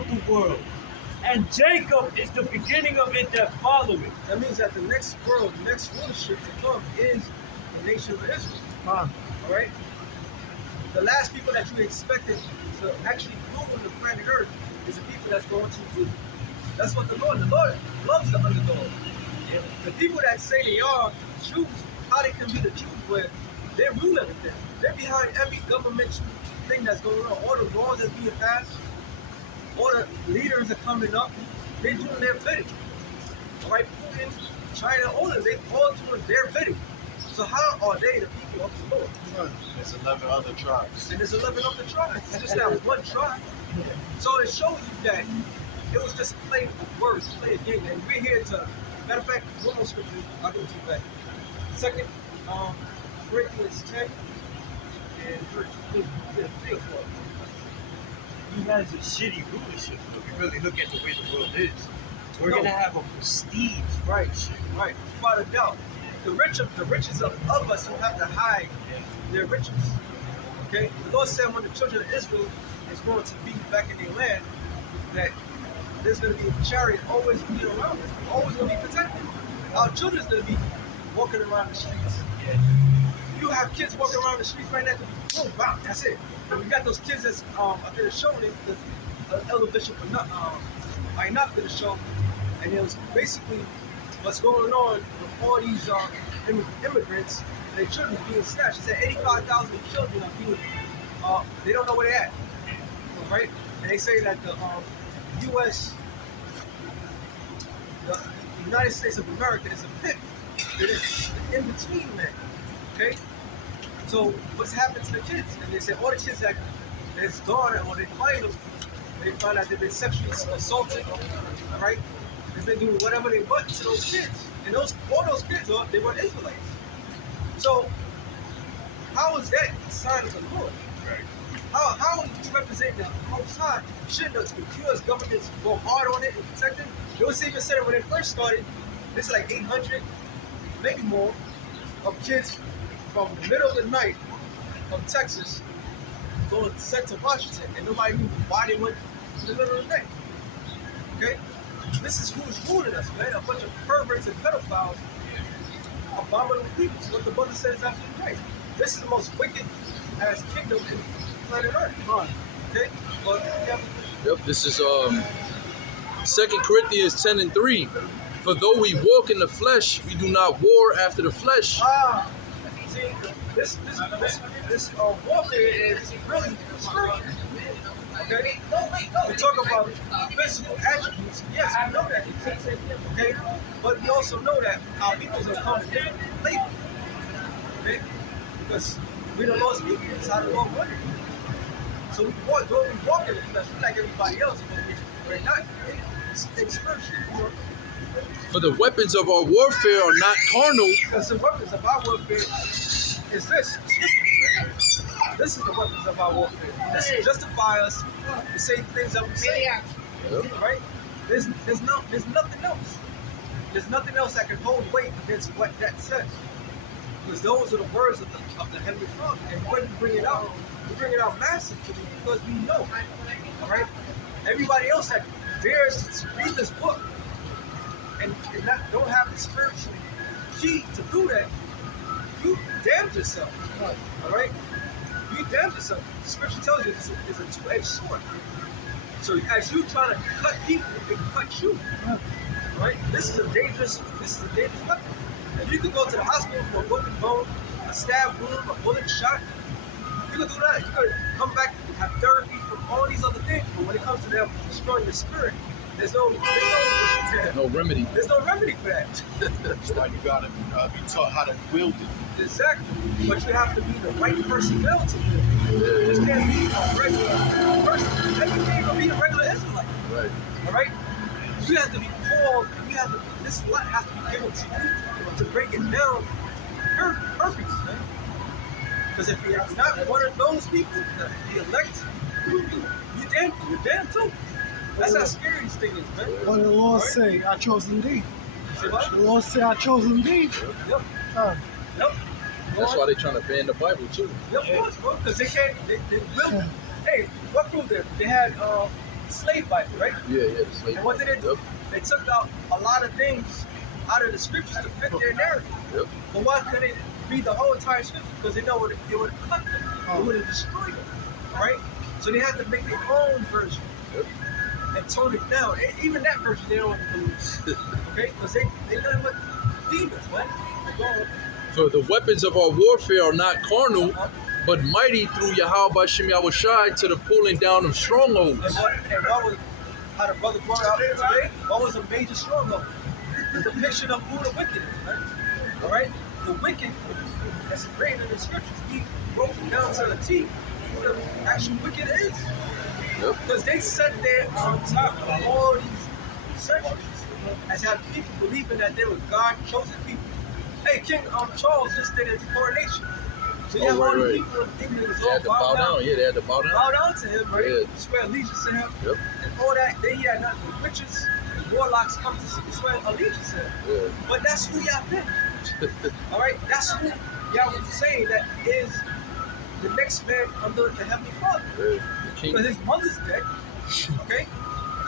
of the world. And Jacob is the beginning of it that follow it. That means that the next world, the next rulership to come is the nation of Israel. All right? The last people that you expected to actually rule on the planet Earth is the people that's going to rule. That's what the Lord loves the underdog. Yeah. The people that say they are Jews, how they can be the Jews where they rule everything. They're behind every government thing that's going on. All the laws that's being passed, all the leaders are coming up, they're doing their bidding. All right, Putin, China, all of them, they all doing their bidding. So how are they the people of the Lord? There's 11 other tribes. And there's 11 other tribes. It's just not one tribe. So it shows you that it was just a play of words, play a game. And we're here to, matter of fact, one more scripture, I'll give it to you back. Second Corinthians 10 and 3 or 4. He has a shitty rulership. If you really look at the way the world is, we're gonna have a prestige. Right, without a doubt. The riches of us don't have to hide their riches. Okay? The Lord said when the children of Israel is going to be back in their land, that there's going to be a chariot always be around us, always going to be protected. Our children's going to be walking around the streets. You have kids walking around the streets right now, boom, wow, that's it. And we got those kids that's up there showing it, the Elder Bishop I not did a show, and it was basically what's going on with all these immigrants, their children being snatched. He said 85,000 children are being, they don't know where they're at, right? And they say that the U.S., the United States of America is a pit. It is the in-between man, okay? So what's happened to the kids? And they say all the kids that is gone, or they find them, they find out they've been sexually assaulted, all right? They've been doing whatever they want to those kids. And all those kids, they were Israelites. So how is that a sign of the Lord? Right. How are you representing the Most High? Shouldn't the U.S. government go hard on it and protect it? It was even said when it first started, it's like 800, maybe more, of kids from the middle of the night from Texas going sent to Washington, and nobody knew why they went to the middle of the night. Okay? This is who's ruling us, man. A bunch of perverts and pedophiles, abominable people. So what the brother says is absolutely right. This is the most wicked ass kingdom in planet Earth. Okay? Well, yeah. Yep, this is 2 Corinthians 10 and 3. For though we walk in the flesh, we do not war after the flesh. See, this warfare is really spiritual. Okay? We talk about physical attributes. Yes, we know that. Okay? But we also know that our peoples are coming different flavor. Okay? Because we're the Lord's people. That's how the Lord wanted it. So we walk in the flesh, we're like everybody else, but we're not. It's spiritual. You know? For the weapons of our warfare are not carnal. Because the weapons of our warfare is this. This is the weapons of our warfare. This is justify us to say things that we say. Right? There's nothing else. There's nothing else that can hold weight against what that says. Because those are the words of the Heavenly Father. And when we bring it out massively because we know. Alright? Everybody else that dares to read this book and don't have the spiritual key to do that, you damned yourself. Alright? You damned yourself. The scripture tells you it's a two-edged sword. So as you trying to cut people, it can cut you. Right? This is a dangerous weapon. If you could go to the hospital for a broken bone, a stab wound, a bullet shot, you could do that. You could come back and have therapy from all these other things. But when it comes to them destroying your spirit, there's no remedy. There's no remedy for that. That's why you gotta be taught how to wield it. Exactly. But you have to be the right personality. You just can't be a regular person. You can't even be a regular Israelite. Right. All right? You have to be called, and you have to, this light has to be given to you to break it down perfect, man. Because if you're not one of those people, the elect, you're damned too. That's how scary this thing is, man. What did the Lord say? I chose indeed. Say what? The Lord said, I chose indeed. Yep. Yep. That's why they're trying to ban the Bible too. Yep, of course, bro. Because they can't, they will. Hey, what proved it? They had slave Bible, right? Yeah, the slave. And what did they do? Yep. They took out a lot of things out of the scriptures to fit their narrative. Yep. But why couldn't they read the whole entire scripture? Because they know it would have cut them. It would have destroyed them. Right? So they had to make their own version. Yep. And tone it down. And even that version they don't believe. Okay? Because they done with demons, man. For the weapons of our warfare are not carnal, but mighty through Yahweh Bashem Yahushai to the pulling down of strongholds. And what was, how the brother brought out today, what was a major stronghold? The depiction of who the wicked is, right? All right? The wicked, that's great in the scriptures, he broke it down to the T who the actual wicked is. Yep. Because they sat there on top of all these centuries as had people believing that they were God-chosen people. Hey, King Charles just did his coronation. So you have all these people thinking it was They all had to bow down. Yeah, they had to bow down. bow down to him, right? Yeah. Swear allegiance to him. Yep. And all that. Then he had nothing but witches and warlocks come to swear allegiance to him. Yeah. But that's who y'all been. All right? That's who y'all was saying that is the next man under the Heavenly Father. Yeah. The king. Because his mother's dead. Okay?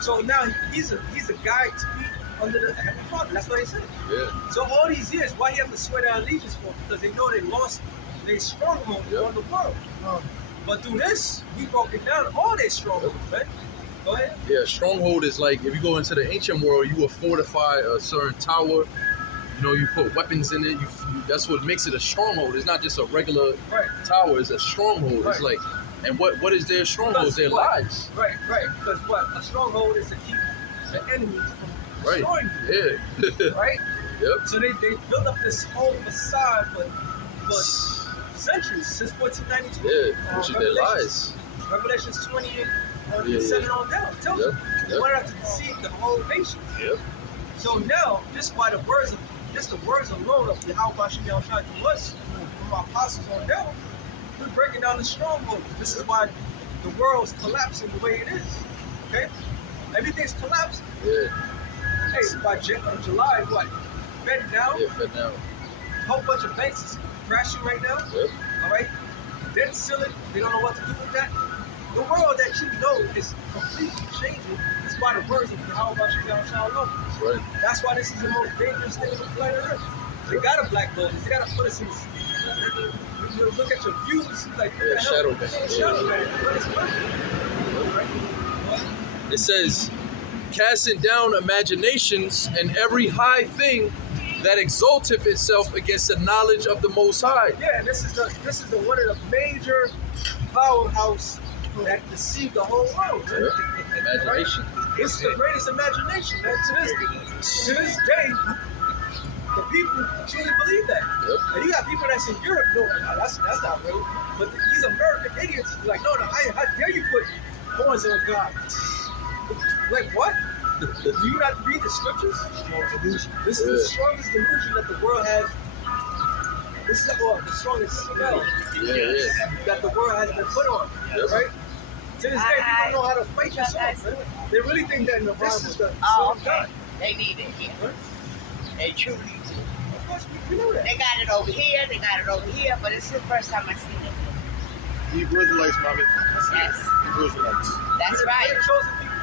So now he's a guy to be under the Heavenly Father. That's what they said. Yeah. So all these years, why he have to swear their allegiance for? Because they know they lost their stronghold on the world. But through this, we broke it down all their strongholds, man. Go ahead. Yeah, stronghold is like if you go into the ancient world, you will fortify a certain tower. You know, you put weapons in it. That's what makes it a stronghold. It's not just a regular tower. It's a stronghold. It's like, and what is their stronghold? It's their lives. Right. Because what? A stronghold is to keep the enemy from destroying you. Yeah. Right? Yep. So they built up this whole facade for centuries, since 1492. Yeah, which is their lies. Revelations 20 and 7 on down. It tells you. They wanted to deceive the whole nation. Yep. So now, just by the words alone of Yahweh Bashem Yahushua to us, from our apostles on down, we're breaking down the stronghold. This is why the world's collapsing the way it is. Okay? Everything's collapsing. Yeah. Hey, by July, what? Fed down? Yeah, fed down. A whole bunch of banks is crashing right now. Yep. All right? Debt ceiling, they don't know what to do with that. The world that you know is completely changing. It's by the words of Yahweh Bashem Yahushua alone. That's right. That's why this is the most dangerous thing on the planet Earth. They gotta blackball us. They gotta put us in. You look at your views, like Shadow ban. Shadow ban. But it's perfect. Right? It says, casting down imaginations and every high thing that exalteth itself against the knowledge of the Most High. Yeah, this is the one of the major powerhouse that deceived the whole world. Man. Yep. Imagination. Right? This is the greatest imagination, man. To this day, the people truly believe that. Yep. And you got people that's in Europe, no, that's not real. But these American idiots, like, no, how dare you put horns on God? Like, what? Do you not read the scriptures? This is the strongest delusion that the world has. This is the strongest spell that the world has been put on. Yep. Right? To this day, people don't know how to fight this off, man. They really think that in the Bible is the Oh, son of okay. God. They need it here. Right? They truly do. Of course, we know that. They got it over here, they got it over here, but it's the first time I've seen it. Hebrew Israelites, mommy. Yes, Hebrew Israelites. that's right. They're the chosen people.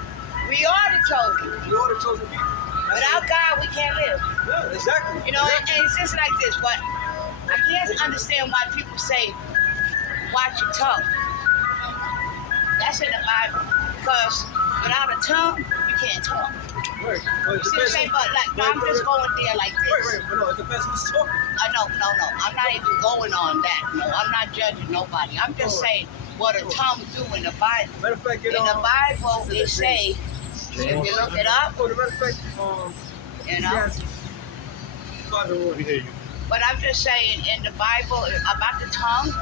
We are the chosen. We are the chosen people. That's Without what- God, we can't live. Yeah, exactly. You know, and it's just like this, but I can't understand why people say, watch your tongue. That's in the Bible. Because without a tongue, you can't talk. Right. Well, it See what I'm depends saying? who- But like, I'm just going there like this. Right, but no, it depends who's talking. No. I'm not even going on that. No, I'm not judging nobody. I'm just saying what a tongue do in the Bible. Matter of fact, In the Bible, it say, if you look it up, Oh, the matter of fact, you know. Father, We hear you. But I'm just saying, in the Bible, about the tongue,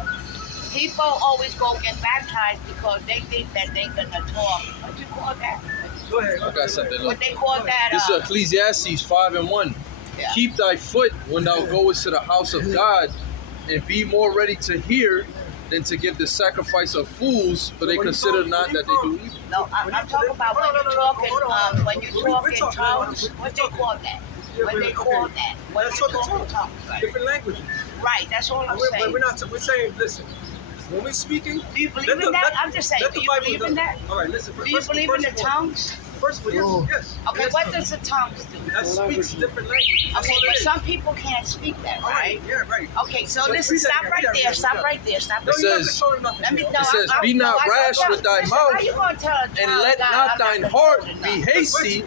people always go get baptized because they think that they're going to talk. What you call that? go ahead. I got something. What Look. they call that? This is Ecclesiastes 5:1. Yeah. Keep thy foot when thou goest to the house of God, and be more ready to hear than to give the sacrifice of fools, for they consider not that they do evil. No, I'm talking about when you're talking, when you talk in tongues, what they call that? What they call that? When Let's you talk in talk in tongues. tongues. Right. Different languages. Right, that's all I'm But saying. we're saying, listen, when we're speaking, Do you believe in that? I'm just saying, let do the you Bible believe do- in that? All right, listen. Do you believe in the tongues? First of all, yes. Okay, Yes. what does the tongues do? That speaks different languages. That's Okay, all it but is. some people can't speak that, All right? right, yeah, right. Okay, so But listen, read that stop again, right read that there, again, stop read that. right there, stop No, right you're there. not controlling nothing. Let me bro. know. It says, "Be not rash with thy listen, mouth, how you gonna tell a and child let God, not I'm thine not heart controlling be nothing? hasty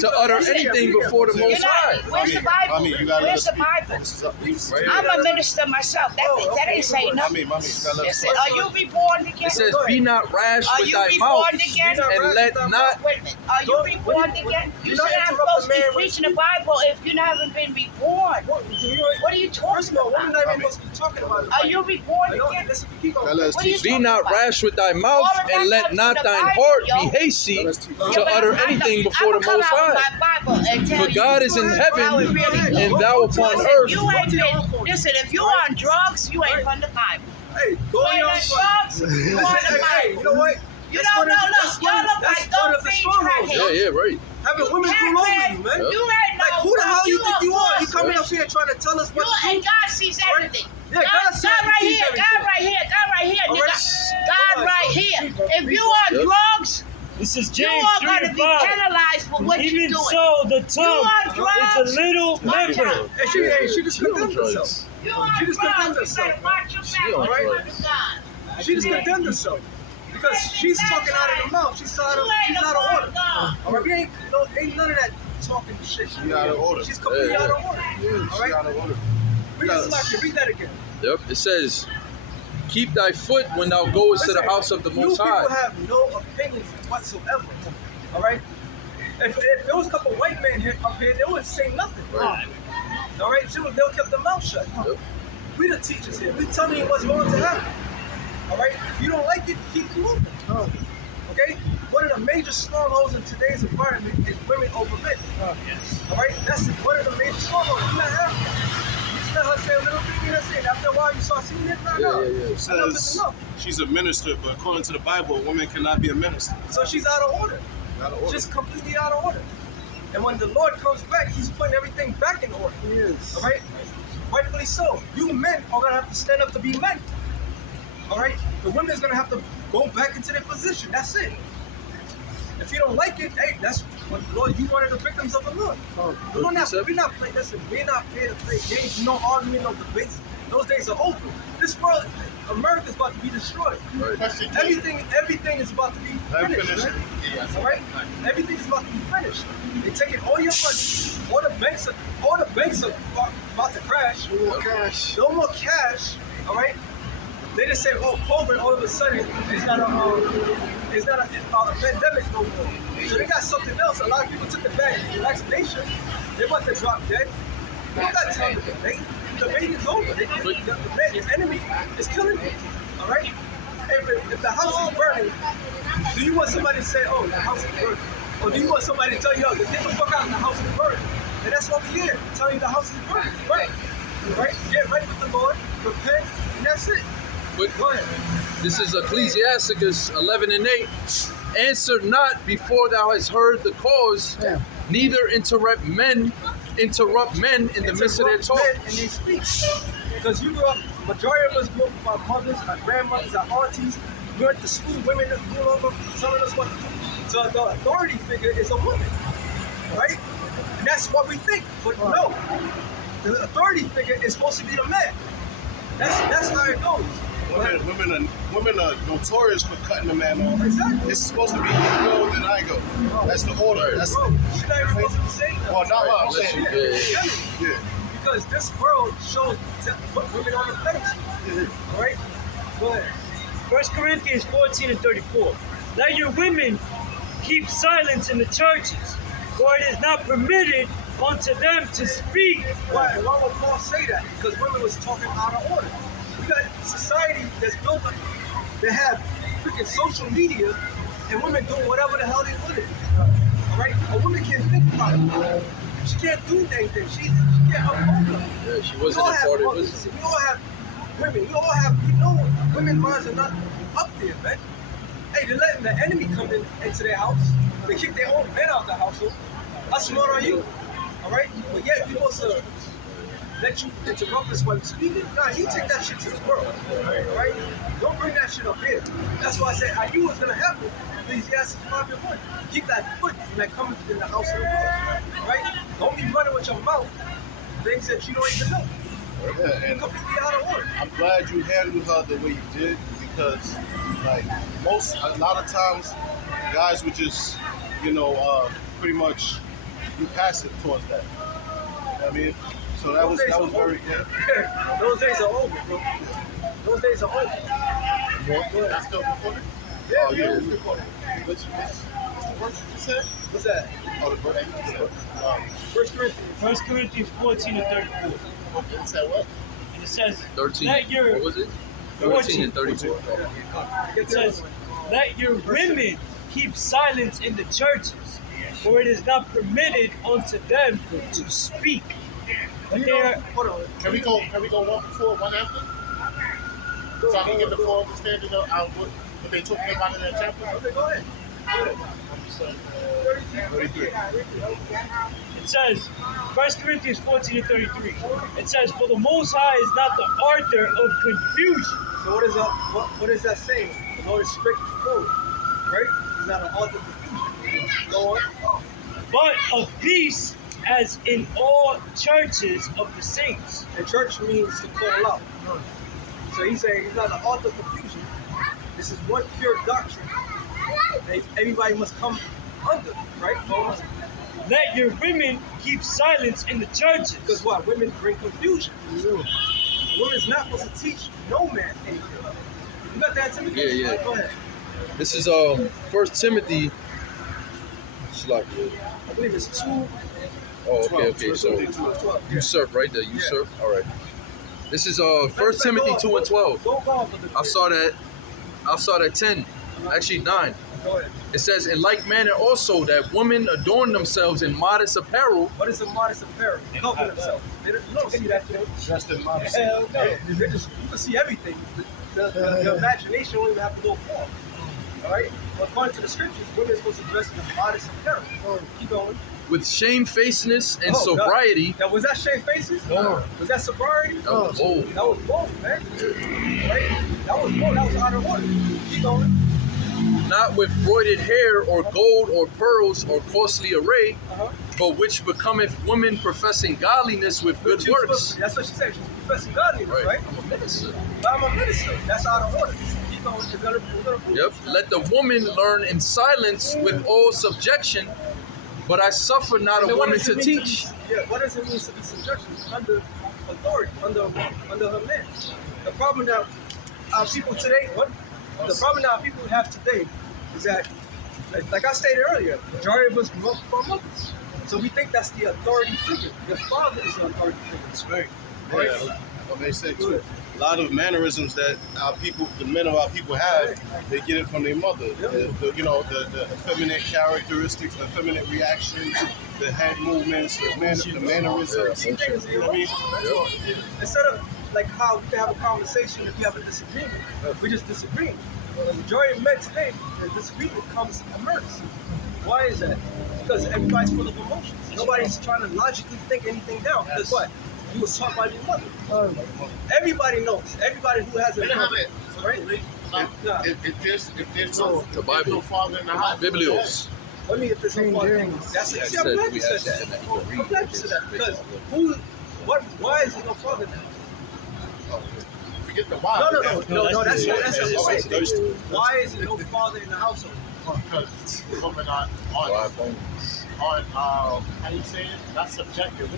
to utter anything before the You're Most not, High." where's the Bible? Mommy, you gotta let Where's us the speak. Bible? This is up. Right I'm here. a minister myself. That ain't saying nothing. Mommy, you gotta let It us said, speak. are you reborn again? It says, "Be not rash Are with you thy mouth, reborn again? and let not." Wait a minute. Are you Don't- reborn when- again? do You not said I'm interrupt supposed to the be man when preaching he the Bible if you haven't been reborn. What are you First talking of all, women about? not even supposed to be talking about it. Are you reborn I know, again? listen, keep going. Gotta let us What are you teach. Be talking not about? rash with thy mouth, All of that and let comes not from the thine Bible, heart yo. be hasty Let us teach. Yeah, to but utter I'm anything not- before the I'ma come Most out with High. my Bible and tell For you God is in how it heaven, really goes. and thou upon Listen, earth. you ain't been, listen, if you on drugs, you ain't from the Bible. Hey, go You on ain't your on own. drugs, you on the Hey, you Bible. know what? You That's don't one of- know, that's look, one y'all of- look that's like one dope of the fiends strongholds. crackheads. Yeah, right. Having women pull over you, man. You ain't Like, no who the hell you think you are? You coming up up here trying to tell us what You to and do? God sees everything. Yeah, God sees right everything. here, God right here, God right here, All nigga. right. God Come on, right bro. here. Read, bro. If Read, you bro. on Yep. drugs, This is you James are 3 gonna and be 5. penalized for what you Even doing. so, the You tongue on drugs? is a little Watch member. out. Hey, she just She on condemned drugs. herself. You on She just condemned drugs? You better herself. watch your She on back. drugs. God. She just condemned herself. Because she's talking out of the mouth. She's out of order. All right, we ain't none of that talking shit. She out of order. She's completely Yeah, out of order. All She right, out of order. read the selection. Read that again. Yep. It says, "Keep thy foot when thou goest to the Listen, house of the you Most people High." have no opinions whatsoever. All right. If there was a couple white men here up here, they wouldn't say nothing. Right. All right, they'll keep their mouth shut. Yep. We the teachers here. We telling you what's going to happen. All right. If you don't like it, keep moving. Okay. One of the major strongholds in today's environment is women over men. Yes. All right. That's one of the major strongholds. You not having it. You just let her say a little thing and that's it. After a while, you start seeing it. Yeah, yeah, yeah. It Enough is says enough. she's a minister, but according to the Bible, a woman cannot be a minister. So she's out of order. Out of order. Just completely out of order. And when the Lord comes back, He's putting everything back in order. Yes. All right? Rightfully so. You men are going to have to stand up to be men. All right? The women's going to have to go back into their position. That's it. If you don't like it, hey, that's what Lord, you one of the victims of the Lord. We're not playing, listen, we're not here to play games, no argument, no debates. Those days are over. This world, America's about to be destroyed. Right. Everything is about to be finished. Right? All right? Everything is about to be finished. They're taking all your money. All the banks are about to crash. No more cash. No more cash. All right? They just say, oh, COVID all of a sudden is not a pandemic no more. So they got something else. A lot of people took the vaccination. They're about to drop dead. We don't got time to debate. The debate is over. The enemy is killing you. All right? If the house is burning, do you want somebody to say, oh, the house is burning? Or do you want somebody to tell you, yo, get the fuck out, the house is burning? And that's what we hear, telling you the house is burning. Right? Right? Get right with the Lord, repent, and that's it. But Go ahead. this is Ecclesiasticus 11 and 8. "Answer not before thou hast heard the cause, Yeah. neither interrupt men in the midst of their talk." Men and they speak. Because you grew up, majority of us grew up with our mothers, our grandmothers, our aunties. We went to school, women that grew up telling us what to do. So the authority figure is a woman, right? And that's what we think. But no, the authority figure is supposed to be the man. That's how it goes. Women are notorious for cutting a man off. Exactly. It's supposed to be you go, then I go. That's the order. That's Bro, she's not even supposed to be saying that. well, not what I'm Unless saying. you- Yeah. Because this world shows to put women on the pedestal. All right? Go ahead. 1 Corinthians 14 and 34. Let your women keep silence in the churches, for it is not permitted unto them to speak. Why would Paul say that? Because women was talking out of order. We got society that's built up. They have freaking social media, and women doing whatever the hell they want to do. All right? A woman can't think about it. She can't do anything. She can't uphold them. Yeah, she We wasn't all have imparted mothers. wisdom. We all have women. We all have, you know, women's minds are not up there, man. Hey, they're letting the enemy come into their house. They kick their own men out the household. How smart are you? All right? But yet, we supposed to let you interrupt us while you're speaking. Nah, you take that shit to the world, right? Don't bring that shit up here. That's why I said I knew it was gonna happen. Ecclesiastes 5:1. Keep that foot from that coming in the house of the Lord, right? Don't be running with your mouth things that you don't even know. Yeah, You're and completely out of order. I'm glad you handled her the way you did because, like, a lot of times, guys would just, pretty much be passive towards that. You know what I mean? So that was very good. Those days are over, bro. Those days are over. That's still recorded? Yeah, Oh, yeah. yeah. It's recorded. What's the verse you said? What's that? Oh, the verse you said. 1 Corinthians. 1 Corinthians 14 and 34. It said what? And it says, 13. let your, What was it? 13 and 32. it says, let your women keep silence in the churches, for it is not permitted unto them to speak. But they are, Hold on. Can we go one before, one after? So I can get the full understanding of what they're talking about in that chapter? Okay, go ahead. it says, 1 Corinthians 14 and 33. It says, for the Most High is not the author of confusion. So what is that saying? The Lord is straightforward, right? He's not an author of confusion. Go on. but of peace, as in all churches of the saints. And church means to call out. So he's saying he's not an author of confusion. This is one pure doctrine that everybody must come under, right? Go on. Let your women keep silence in the churches. Because what? Women bring confusion. Women's not supposed to teach no man anything. You got that, Timothy? Yeah. Right, go ahead. This is 1 Timothy. I believe it's 2. Oh, okay. So 12. usurp, right? The usurp. All right. This is 1 Timothy 2 and 12. Go on with the I saw that 10, actually 9. Go ahead. It says, in like manner also that women adorn themselves in modest apparel. What is a modest apparel? Cover themselves. You don't see that today. Dressed in modesty. Hell no. You can see everything. The imagination don't even have to go far. All right? But according to the scriptures, women are supposed to dress in a modest apparel. Keep going. With shamefacedness and Oh, God. sobriety. Now, was that shamefacedness? No. Was that sobriety? That was bold. That was bold, man. Right? That was bold. That was out of order. Keep going. Not with broidered hair or gold or pearls or costly array, Uh-huh. but which becometh women professing godliness with good She was works. supposed- That's what she said. She was professing godliness, right? I'm a minister. But I'm a minister. That's out of order. Keep going. We're gonna prove Yep. Let the woman learn in silence with all subjection, but I suffer not And a then what woman does to it mean teach. what does it mean to be subjection? Under authority, under her man. The problem that our people today, the problem that our people have today is that, like I stated earlier, the majority of us grew up from mothers. So we think that's the authority figure. Your father is the authority figure. That's right. Right? Yeah. What they say too. A lot of mannerisms that the men of our people have, they get it from their mother. The effeminate characteristics, the effeminate reactions, the head movements, the mannerisms. See things, You know what I mean? Instead of like how we can have a conversation if you have a disagreement, we just disagree. The majority of men today, the disagreement comes emergency. Why is that? Because everybody's full of emotions. Nobody's trying to logically think anything down. Because what? You was taught by your mother. Everybody knows. Everybody who has a mother, right? If there's no The Bible. no father in the house, Biblios. What do you mean if there's no King father? James. That's Yeah, it. it See, I'm said glad we you have said that, and that. that you can read I'm glad you said that. Because why is there no father now? forget the why. No, that's That's what always it thirsty. is. Why is there no father in the household? Because women on how do you say it? That's subjective.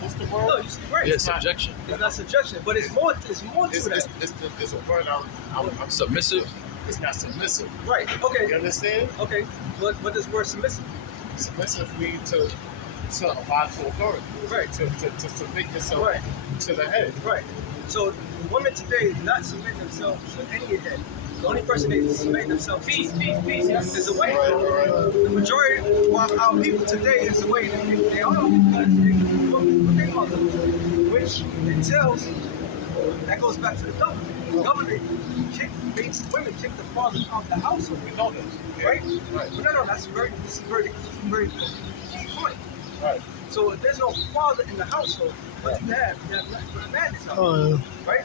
What's the word? No, you're right. Yeah, It's not- subjection. It's not subjection, but it's more to It's that. a word I'm Submissive. It's not submissive. Right. Okay. You understand? Okay. What does word submissive? Submissive means to abide to authority. Right. To submit yourself Right. to the head. Right. So women today do not submit themselves to any head. The only person they submit themselves to is the way. The majority of our people today is the way they are because they grew up with their mother, which entails that goes back to the government. The government makes women kick the father out of the household. We know this. Right? Right. No, this is very key point. Right. So if there's no father in the household, what do you have? You have nothing but madness out Oh, there, yeah. right?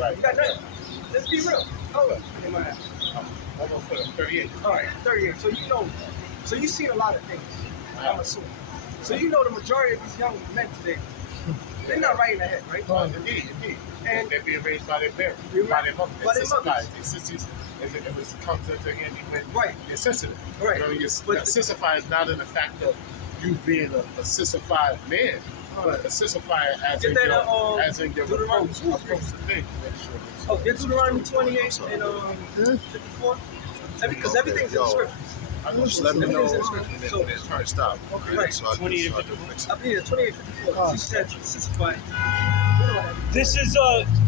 Right. You got nothing. Let's be real. Hold on. In my house. Almost 38. All right, 38. So you know, so you've seen a lot of things, I'm assuming. So you know the majority of these young men today, they're not right in the head, right? Indeed. And They're being raised by their parents, by their mother. By their mothers. Their sisters, if it comes to handy when Right. you're sensitive. Right. You know, But- sissified is not in the fact of you being a sissified man, but a sissified as Get in that, your, as in your Deuteronomy approach to things. Make sure it's- oh, get Deuteronomy 28 and 54. Because everything's in the scriptures. Just let me know Everything's in the when scriptures. it's trying to stop. Okay. Right. So I can, 28 so I can fix it. Up here, 28, 54. She said, sissified. This is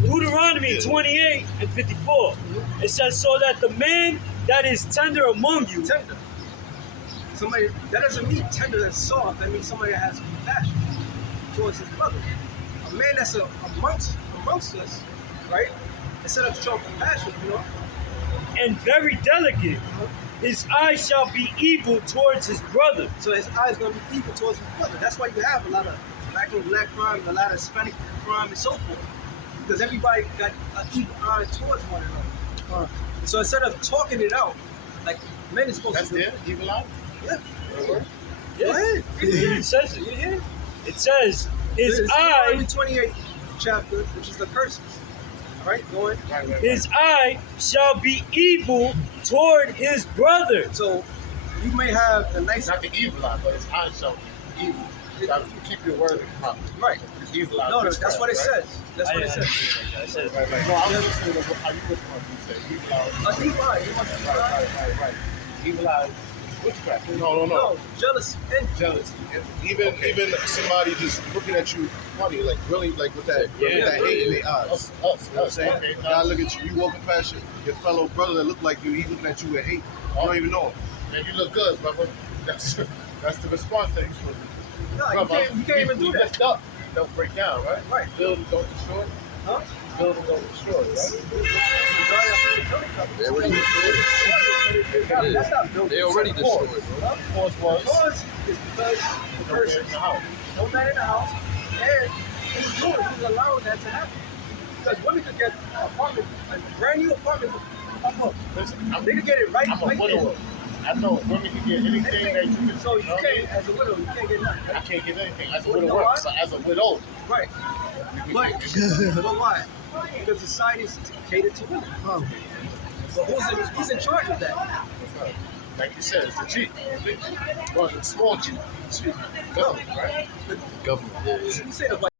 Deuteronomy 28 and 54. It says, so that the man that is tender among you, Tender. Somebody, that doesn't mean tender and soft. That means somebody that has compassion towards his brother. A man that's amongst us, right? Instead of showing compassion, you know, and very delicate, his eye shall be evil towards his brother. so his eyes going to be evil towards his brother. That's why you have a lot of black on black crime, a lot of Hispanic crime, and so forth. Because everybody got an evil eye towards one another. So instead of talking it out, like men is supposed That's to do. there, evil eye. Yeah. Yeah. Go ahead. It says You it. hear it? It says, his This is eye, Deuteronomy 28 chapter, which is the curses. All right, go ahead. his eye shall be evil toward his brother. So you may have the nice, Not the evil eye, but his eyes shall be evil. You gotta keep your word properly. right? Evil eye. No, that's witchcraft, what it right? says. That's what it says. I said, Right. No, I was listening to how you put one. You say evil eye. A evil eye. You must be Right. Evil eye is witchcraft. No. No, jealousy and Jealousy. Even somebody just looking at you funny, like really, like with that, Yeah. that hate in their eyes. Us. You know what I'm saying? Okay, God look at you, you walking past your fellow brother that look like you, he looking at you with hate. You don't even know him. Man, you look good, brother. That's the response that you supposed to do. no, you can't even do You that. lift up, don't break down, right? Right. Build and don't destroy. Huh? Build and don't destroy, right? They already destroyed. That's not building. They already destroyed, bro. Force was Cause is because the no man person, in the house. no man in the house, and he's doing it, he's allowing that to happen. Because women could get an apartment, a brand new apartment, Listen, they could get it right. I'm a right widower. there. I know women can get anything that you can. So you know what I mean? can't, as a widow, you can't get nothing. I can't get anything. As a You know widower, why? so as a widow, Right. But, but why? Because society is catered to women. So who's in charge of that? like you said, it's a G. Big G. Well, it's small G. G. Government, right? Government. Yeah. You say the